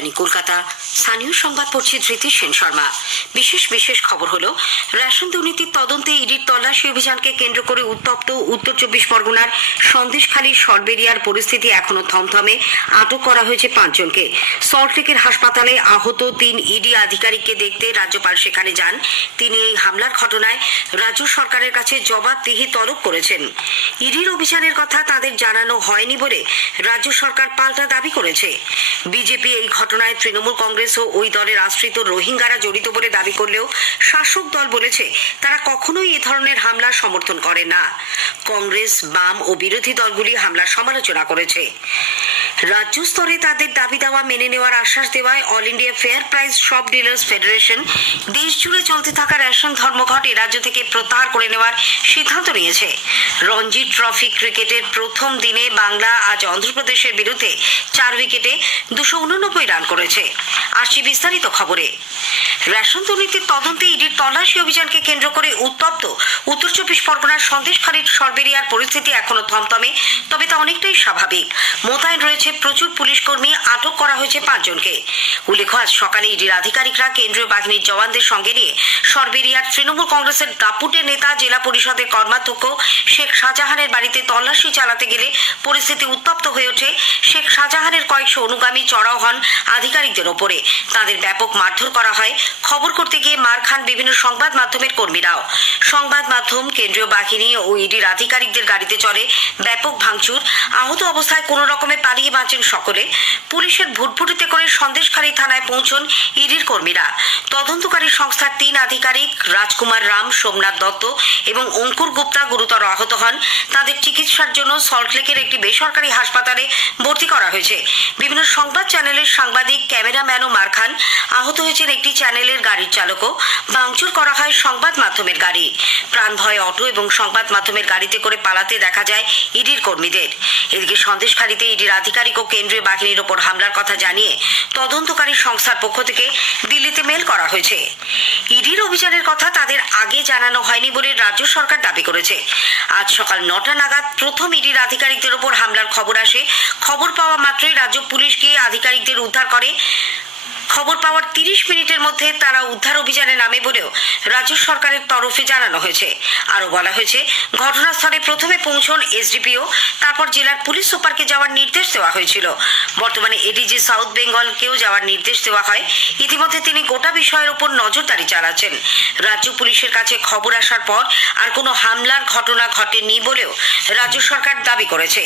রাজধানী কলকাতা। স্থানীয় সংবাদ পড়ছি ধৃতি সেন শর্মা। বিশেষ খবর হলো, রেশন দুর্নীতির তদন্তে ইডির তল্লাশি অভিযানকে কেন্দ্র করে উত্তপ্ত উত্তর 24 পরগনার সন্দেশখালীর সরবেরিয়ার পরিস্থিতি এখনো থমথমে। আটক করা হয়েছে 5 জনকে। সল্টলেকের হাসপাতালে আহত 3 ইডি আধিকারিককে দেখতে রাজ্যপাল সেখানে যান। তিনি এই হামলার ঘটনায় রাজ্য সরকারের কাছে জবাবদিহি তলব করেছেন। ইডির অভিযানের কথা তাদের জানানো হয়নি বলে রাজ্য সরকার পাল্টা দাবি করেছে। বিজেপি এই ঘটনায় তৃণমূল কংগ্রেস ও ওই দলের আশ্রিত রোহিঙ্গারা জড়িত বলে দাবি করলেও শাসক দল বলেছে তারা কখনোই এ ধরনের হামলার সমর্থন করে না। কংগ্রেস, বাম ও বিরোধী দলগুলি হামলার সমালোচনা করেছে। রাজ্য স্তরে তাদের দাবি দাওয়া মেনে নেওয়ার আশ্বাস দেওয়ায় all India fair price shop dealers federation দেশ জুড়ে চলতে থাকা রেশন ধর্মঘট এ রাজ্য থেকে প্রত্যাহার করে নেওয়ার সিদ্ধান্ত নিয়েছে। রঞ্জি ট্রফি ক্রিকেটের প্রথম দিনে বাংলা আজ অন্ধ্রপ্রদেশের বিরুদ্ধে 4 উইকেটে 289 রান করেছে। আসছি বিস্তারিত খবরে। রেশন দুর্নীতির তদন্তে ইডির তল্লাশি অভিযানকে কেন্দ্র করে উত্তপ্ত উত্তর 24 পরগনার সন্দেশখালীর সরবেরিয়ার পরিস্থিতি এখনো থমথমে, তবে তা অনেকটাই স্বাভাবিক। মোতায়েন রয়েছে প্রচুর পুলিশ কর্মী। আটক করা হয়েছে 5 জনকে। উল্লেখ্য, আজ সকালে ইডির আধিকারিকরা কেন্দ্রীয় বাহিনীর জওয়ানদের সঙ্গে নিয়ে সরবেরিয়ার তৃণমূল কংগ্রেসের দাপুটে নেতা জেলা পরিষদের কর্মাধ্যক্ষ শেখ শাহজাহানের বাড়িতে তল্লাশি চালাতে গেলে পরিস্থিতি উত্তপ্ত হয়ে ওঠে। শেখ শাহজাহানের কয়েকশো অনুগামী চড়াও হন আধিকারিকদের ওপরে। তাদের ব্যাপক মারধর করা হয়। খবর করতে গিয়ে মার খান বিভিন্ন সংবাদ মাধ্যমের কর্মীরাও। সংবাদ মাধ্যম, কেন্দ্রীয় বাহিনী ও ইডির আধিকারিকদের গাড়িতে চড়ে ব্যাপক ভাঙচুর। আহত অবস্থায় কোনো রকমে পালিয়ে বাঁচেন সকলে। পুলিশের ভুটভুটিতে করে সন্দেশখালী থানায় পৌঁছন ইডির কর্মীরা। তদন্তকারী সংস্থার 3 আধিকারিক রাজকুমার রাম, সোমনাথ দত্ত এবং অঙ্কুর গুপ্তা গুরুতর আহত হন। তাদের চিকিৎসার জন্য সল্টলেকের একটি বেসরকারি হাসপাতালে ভর্তি করা হয়েছে। বিভিন্ন সংবাদ চ্যানেলের সাংবাদিক, ক্যামেরাম্যানও মার খান। আহত হয়েছেন একটি চ্যানেলের গাড়ির চালকও। ভাঙচুর করা হয় সংবাদ মাধ্যমের গাড়ি। প্রাণভয় অটো এবং সংবাদ মাধ্যমের গাড়িতে করে পালাতে দেখা যায় ইডির কর্মীদের। এদিকে সন্দেশখালীতে ইডির আধিকারিক ও কেন্দ্রীয় বাহিনীর ওপর হামলার কথা জানিয়ে তদন্তকারী সংস্থার পক্ষ থেকে দিল্লিতে মেল করা হয়েছে। ইডির অভিযানের কথা তাদের আগে জানানো হয়নি বলে রাজ্য সরকার দাবি করেছে। আজ সকাল 9টা নাগাদ প্রথম ইডির আধিকারিকদের ওপর হামলার খবর আসে। খবর পাওয়া মাত্রই রাজ্য পুলিশ গিয়ে আধিকারিকদের উদ্ধার করে। খবর পাওয়ার 30 মিনিটের মধ্যে তারা উদ্ধার অভিযানে নামে বলেও রাজ্য সরকারের তরফে জানানো হয়েছে। আরও বলা হয়েছে, ঘটনাস্থলে প্রথমে পৌঁছন এসডিপিও, তারপর জেলার পুলিশ সুপারকে যাওয়ার নির্দেশ দেওয়া হয়েছিল। বর্তমানে এডিজি সাউথ বেঙ্গলকেও যাওয়ার নির্দেশ দেওয়া হয়। ইতিমধ্যে তিনি গোটা বিষয়ের উপর নজরদারি চালাচ্ছেন। রাজ্য পুলিশের কাছে খবর আসার পর আর কোনো হামলার ঘটনা ঘটেনি বলেও রাজ্য সরকার দাবি করেছে।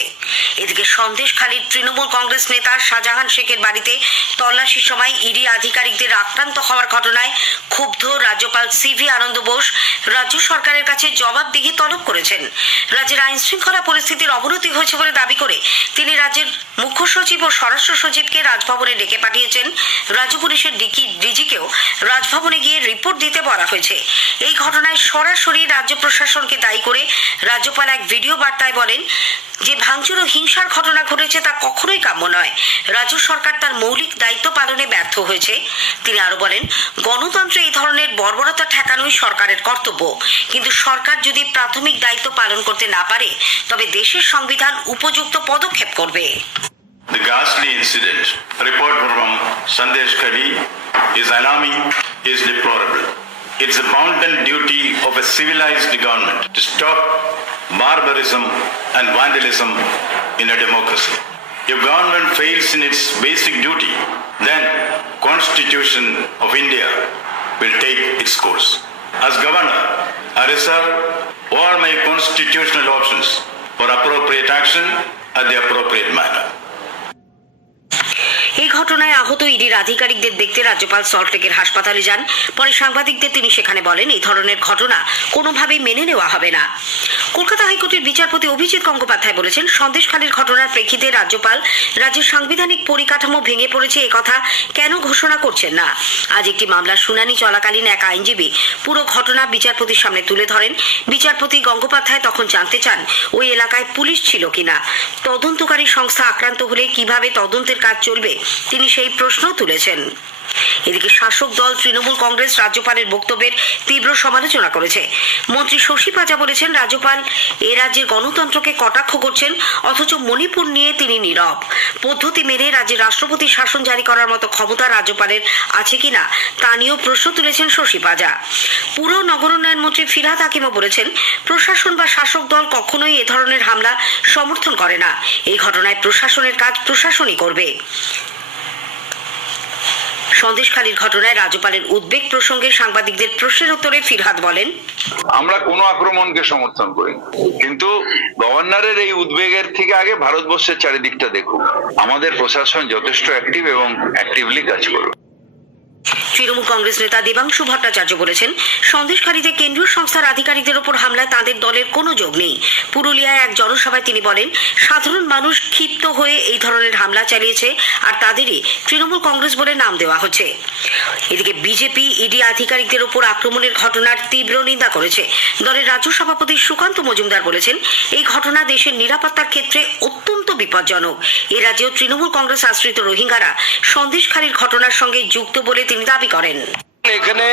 এদিকে সন্দেশখালীর তৃণমূল কংগ্রেস নেতা শাহজাহান শেখের বাড়িতে তল্লাশির সময় ইডি আধিকারিকদের আক্রান্ত হওয়ার ঘটনায় ক্ষুব্ধ রাজ্যপাল সিভি আনন্দ বোস রাজ্য সরকারের কাছে জবাবদিহি তলব করেছেন। রাজ্যের আইন শৃঙ্খলা পরিস্থিতির অবনতি হয়েছে বলে দাবি করে তিনি রাজ্যের মুখ্য সচিব ও স্বরাষ্ট্র সচিবকে রাজভবনে ডেকে পাঠিয়েছেন। রাজ্য পুলিশের ডিজিকেও রাজভবনে গিয়ে রিপোর্ট দিতে বলা হয়েছে। এই ঘটনায় সরাসরি রাজ্য প্রশাসনকে দায়ী করে রাজ্যপাল এক ভিডিও বার্তায় বলেন যে ভাঙচুর ও হিংসার ঘটনা ঘটেছে তা কখনোই কাম্য নয়। রাজ্য সরকার তার মৌলিক দায়িত্ব পালনে ব্যর্থ হয়েছে। তিনি আরো বলেন, গণতন্ত্রে এই ধরনের বর্বরতা ঠেকানোই সরকারের কর্তব্য। কিন্তু সরকার যদি প্রাথমিক দায়িত্ব পালন করতে না পারে তবে দেশের সংবিধান উপযুক্ত পদক্ষেপ করবে। The ghastly incident report from Sandeshkhali is alarming, is deplorable. It's a bounden duty of a civilized government to stop barbarism and vandalism in a democracy. If government fails in its basic duty, then Constitution of India will take its course. As governor, I reserve all my constitutional options for appropriate action at the appropriate manner. এই ঘটনায় আহত ইডির আধিকারিকদের দেখতে রাজ্যপাল সল্টলেকের হাসপাতালে যান। পরে সাংবাদিকদের তিনি সেখানে বলেন, এই ধরনের ঘটনা কোনোভাবেই মেনে নেওয়া হবে না। কলকাতা হাইকোর্টের বিচারপতি অভিজিৎ গঙ্গোপাধ্যায় বলেছেন, সন্দেশখালীর ঘটনার প্রেক্ষিতে রাজ্যপাল রাজ্যের সাংবিধানিক পরিকাঠামো ভেঙে পড়েছে এ কথা কেন ঘোষণা করছেন না। আজ একটি মামলার শুনানি চলাকালীন এক আইনজীবী পুরো ঘটনা বিচারপতির সামনে তুলে ধরেন। বিচারপতি গঙ্গোপাধ্যায় তখন জানতে চান ওই এলাকায় পুলিশ ছিল কিনা। তদন্তকারী সংস্থা আক্রান্ত হলে কিভাবে তদন্তের কাজ চলবে তিনি সেই প্রশ্ন তুলেছেন। এদিকে শাসক দল তৃণমূল কংগ্রেস রাজ্যপালের বক্তব্যের তীব্র সমালোচনা করেছে। মন্ত্রী শশী পাজা বলেছেন, রাজ্যপাল এ রাজ্যের গণতন্ত্রকে কটাক্ষ করছেন, অথচ মণিপুর নিয়ে তিনি নীরব। পদ্ধতি মেনে রাজ্যের রাষ্ট্রপতি শাসন জারি করার মতো ক্ষমতা রাজ্যপালের আছে কিনা তা নিয়েও প্রশ্ন তুলেছেন শশী পাজা। পুর নগরোন্নয়ন মন্ত্রী ফিরহাদ হাকিমও বলেছেন, প্রশাসন বা শাসক দল কখনোই এ ধরনের হামলা সমর্থন করে না। এই ঘটনায় প্রশাসনের কাজ প্রশাসনই করবে। সন্দেশখালীর ঘটনায় রাজ্যপালের উদ্বেগ প্রসঙ্গে সাংবাদিকদের প্রশ্নের উত্তরে ফিরহাদ বলেন, আমরা কোনো আক্রমণকে সমর্থন করি, কিন্তু গভর্নরের এই উদ্বেগের থেকে আগে ভারতবর্ষের চারিদিকটা দেখুন। আমাদের প্রশাসন যথেষ্ট অ্যাক্টিভ এবং অ্যাক্টিভলি কাজ করবে। তৃণমূল কংগ্রেস নেতা দেবাংশু ভট্টাচার্য বলেছেন, সন্দেশখালীতে কেন্দ্রীয় সংস্থার আধিকারিকদের ওপর হামলায় তাদের দলের কোনো যোগ নেই। পুরুলিয়ায় এক জনসভায় তিনি বলেন, সাধারণ মানুষ ক্ষিপ্ত হয়ে এই ধরনের হামলা চালিয়েছে আর তাদেরই তৃণমূল কংগ্রেস বলে নাম দেওয়া হচ্ছে। এদিকে বিজেপি ইডি আধিকারিকদের ওপর আক্রমণের ঘটনার তীব্র নিন্দা করেছে। দলের রাজ্য সভাপতি সুকান্ত মজুমদার বলেছেন, এই ঘটনা দেশের নিরাপত্তার ক্ষেত্রে অত্যন্ত বিপজ্জনক। এ রাজ্যেও তৃণমূল কংগ্রেস আশ্রিত রোহিঙ্গারা সন্দেশখালীর ঘটনার সঙ্গে যুক্ত বলে তিনি দাবি করেন। এখানে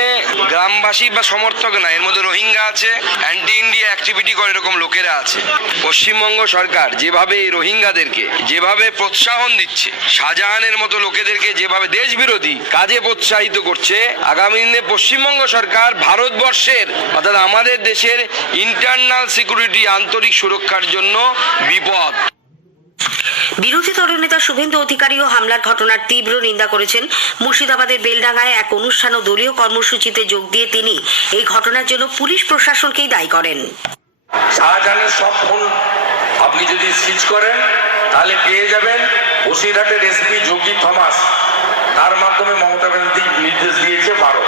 গ্রামবাসী বা সমর্থক না, এর মধ্যে রোহিঙ্গা আছে, অ্যান্টি ইন্ডিয়া অ্যাক্টিভিটি করে এরকম লোকেরা আছে। পশ্চিমবঙ্গ সরকার যেভাবে এই রোহিঙ্গাদেরকে যেভাবে প্রোৎসাহন দিচ্ছে, শাহজাহানের মতো লোকেদেরকে যেভাবে দেশ বিরোধী কাজে প্রোৎসাহিত করছে, আগামী দিনে পশ্চিমবঙ্গ সরকার ভারতবর্ষের অর্থাৎ আমাদের দেশের ইন্টারনাল সিকিউরিটি আন্তরিক সুরক্ষার জন্য বিপদ। বিরোধী দলনেতা শুভেন্দু অধিকারীও হামলার ঘটনার তীব্র নিন্দা করেছেন। মুর্শিদাবাদের বেলডাঙ্গায় এক অনুষ্ঠান ও দলীয় কর্মসূচিতে যোগ দিয়ে তিনি এই ঘটনার জন্য পুলিশ প্রশাসনকেই দায়ী করেন। শাহজাহানের সব ফোন আপনি যদি সিজ করেন তাহলে পেয়ে যাবেন বসিরহাটের এসপি যোগী থমাস, তার মাধ্যমে মমতা ব্যানার্জি নির্দেশ দিয়েছে 12,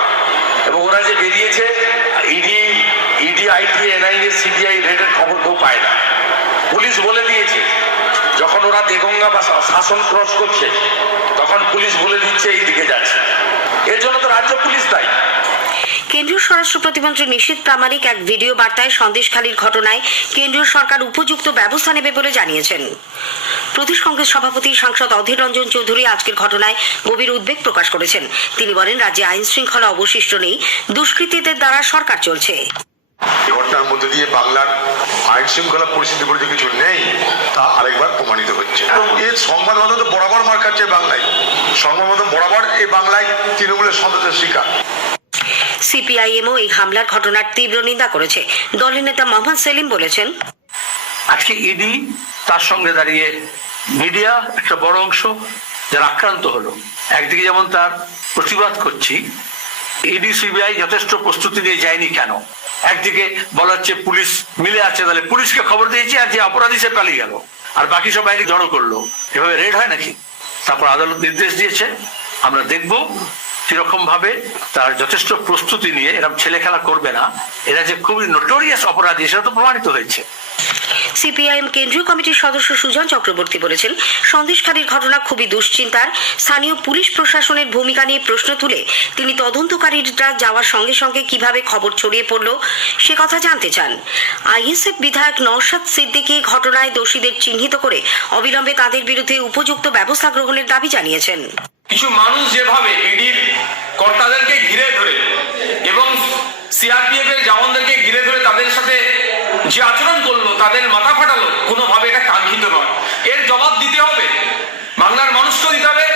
এবং ওরা যে বেরিয়েছে ইডি আইটি এনআইএ সিবিআই রেডের খবর কেউ পায় না। পুলিশ বলে দিয়েছে, যখন ওরা দেগঙ্গা বা শাসন ক্রস করছে তখন পুলিশ বলে দিচ্ছে এই দিকে যাচ্ছে। এর জন্য তো রাজ্য পুলিশ দায়ী। কেন্দ্রীয় স্বরাষ্ট্র প্রতিমন্ত্রী নিশীথ প্রামাণিক এক ভিডিও বার্তায় সন্দেশখালীর ঘটনায় কেন্দ্রীয় সরকার উপযুক্ত ব্যবস্থা নেবে বলে জানিয়েছেন। প্রদেশ কংগ্রেস সভাপতি সাংসদ অধীর রঞ্জন চৌধুরী আজকের ঘটনায় গভীর উদ্বেগ প্রকাশ করেছেন। তিনি বলেন, রাজ্যে আইন শৃঙ্খলা অবশিষ্ট নেই, দুষ্কৃতীদের দ্বারা সরকার চলছে। ঘটনার মধ্যে দিয়ে বাংলার আইন শৃঙ্খলা পরিস্থিতি বলে কিছু নেই তা আরেকবার প্রমাণিত হচ্ছে। এর সংবাদ মাধ্যম তো বরাবর মার খাচ্ছে বাংলায়, সংবাদ মাধ্যম বরাবর এই বাংলায় তৃণমূলের সন্ত্রাসের শিকার। সিপিআইএমও এই হামলার ঘটনার তীব্র নিন্দা করেছে। দলের নেতা মোহাম্মদ সেলিম বলেছেন, আজকে ইডি তার সঙ্গে দাঁড়িয়ে মিডিয়া একটা বড় অংশ যারা আক্রান্ত হলো, একদিকে যেমন তার প্রতিবাদ করছি, ইডি সিবিআই যথেষ্ট প্রস্তুতি নিয়ে যায়নি কেন? একদিকে বলা হচ্ছে পুলিশ মিলে আছে, তাহলে পুলিশকে খবর দিয়েছে আর যে অপরাধী সে পালিয়ে গেল, আর বাকি সব বাইরে জড়ো করলো। এভাবে রেড হয় নাকি? তারপর আদালত নির্দেশ দিয়েছে, আমরা দেখব কিরকম ভাবে তার যথেষ্ট প্রস্তুতি নিয়ে এরকম ছেলে খেলা করবে না। এরা যে খুবই নোটোরিয়াস অপরাধী সেটা তো প্রমাণিত হয়েছে। সিপিআইএম কেন্দ্রীয় কমিটির সদস্য সুজন চক্রবর্তী বলেছেন, সন্দেশখালীর ঘটনা খুবই দুশ্চিন্তার। স্থানীয় পুলিশ প্রশাসনের ভূমিকা নিয়ে প্রশ্ন তুলে তিনি তদন্তকারীরা যাওয়ার সঙ্গে সঙ্গে কিভাবে খবর ছড়িয়ে পড়ল সে কথা জানতে চান। আইএসএফ বিধায়ক নওশাদ সিদ্দিকী ঘটনায় দোষীদের চিহ্নিত করে অবিলম্বে তাদের বিরুদ্ধে উপযুক্ত ব্যবস্থা গ্রহণের দাবি জানিয়েছেন। কিছু মানুষ যেভাবে ইডির কর্তাদেরকে ঘিরে ধরে এবং সিআরপিএফ এর জওয়ানদেরকে ঘিরে ধরে তাদের সাথে যে আচরণ করলো, তাদের মাথা ফাটালো, কোনোভাবে এটা কাঙ্ক্ষিত নয়। এর জবাব দিতে হবে, বাংলার মানুষকে দিতে হবে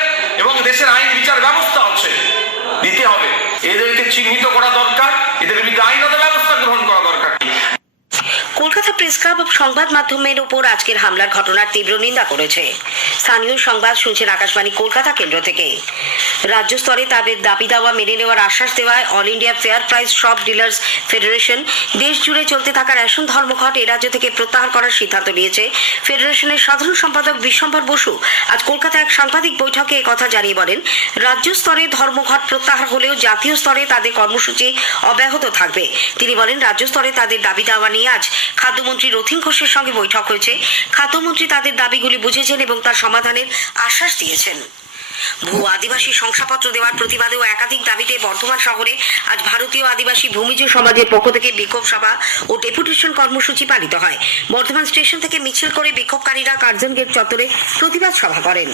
এবং দেশের আইন বিচার ব্যবস্থা আছে দিতে হবে। এদেরকে চিহ্নিত করা দরকার, এদের বিরুদ্ধে আইনত ব্যবস্থা গ্রহণ করা দরকার। কলকাতা প্রেস ক্লাব সংবাদ মাধ্যমের উপর আজকের হামলার ঘটনার তীব্র নিন্দা করেছে। স্থানীয় সংবাদ শুনছেন আকাশবাণী কলকাতা কেন্দ্র থেকে। রাজ্য স্তরে তাদের দাবি দাওয়া মেনে নেওয়ার আশ্বাস দেওয়ায় all India fair price shop dealers federation দেশ জুড়ে চলতে থাকা রেশন ধর্মঘট এ রাজ্য থেকে প্রত্যাহার করার সিদ্ধান্ত নিয়েছে। ফেডারেশনের সাধারণ সম্পাদক বিশ্বম্ভর বসু আজ কলকাতায় এক সাংবাদিক বৈঠকে একথা জানিয়ে বলেন, রাজ্য স্তরে ধর্মঘট প্রত্যাহার হলেও জাতীয় স্তরে তাদের কর্মসূচি অব্যাহত থাকবে। তিনি বলেন, রাজ্য স্তরে তাদের দাবি দাওয়া নিয়ে আজ খাদ্যমন্ত্রী রথীন ঘোষের সঙ্গে বৈঠক হয়েছে। খাদ্যমন্ত্রী তাদের দাবিগুলি বুঝেছেন এবং তার সমাধানের আশ্বাস দিয়েছেন। ভূ আদিবাসী শংসাপত্র দেওয়ার প্রতিবাদে ও একাধিক দাবিতে বর্ধমান শহরে আজ ভারতীয় আদিবাসী ভূমিজ সমাজের পক্ষ থেকে বিক্ষোভ সভা ও ডেপুটেশন কর্মসূচি পালিত হয়। বর্ধমান স্টেশন থেকে মিছিল করে বিক্ষোভকারীরা কার্জন গেট চত্বরে প্রতিবাদ সভা করেন।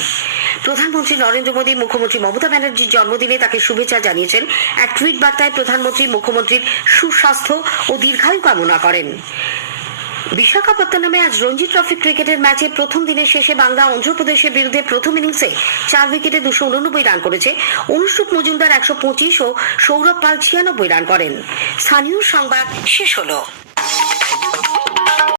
প্রধানমন্ত্রী নরেন্দ্র মোদী মুখ্যমন্ত্রী মমতা ব্যানার্জির জন্মদিনে তাকে শুভেচ্ছা জানিয়েছেন। এক টুইট বার্তায় প্রধানমন্ত্রী মুখ্যমন্ত্রীর সুস্বাস্থ্য ও দীর্ঘায়ু কামনা করেন। বিশাখাপত্তনমে আজ রঞ্জি ট্রফি ক্রিকেটের ম্যাচে প্রথম দিনের শেষে বাংলা অন্ধ্রপ্রদেশের বিরুদ্ধে প্রথম ইনিংসে 4 উইকেটে 289 রান করেছে। অনুষ্ঠুপ মজুমদার 125 ও সৌরভ পাল 96 রান করেন। স্থানীয় সংবাদ শেষ হলো।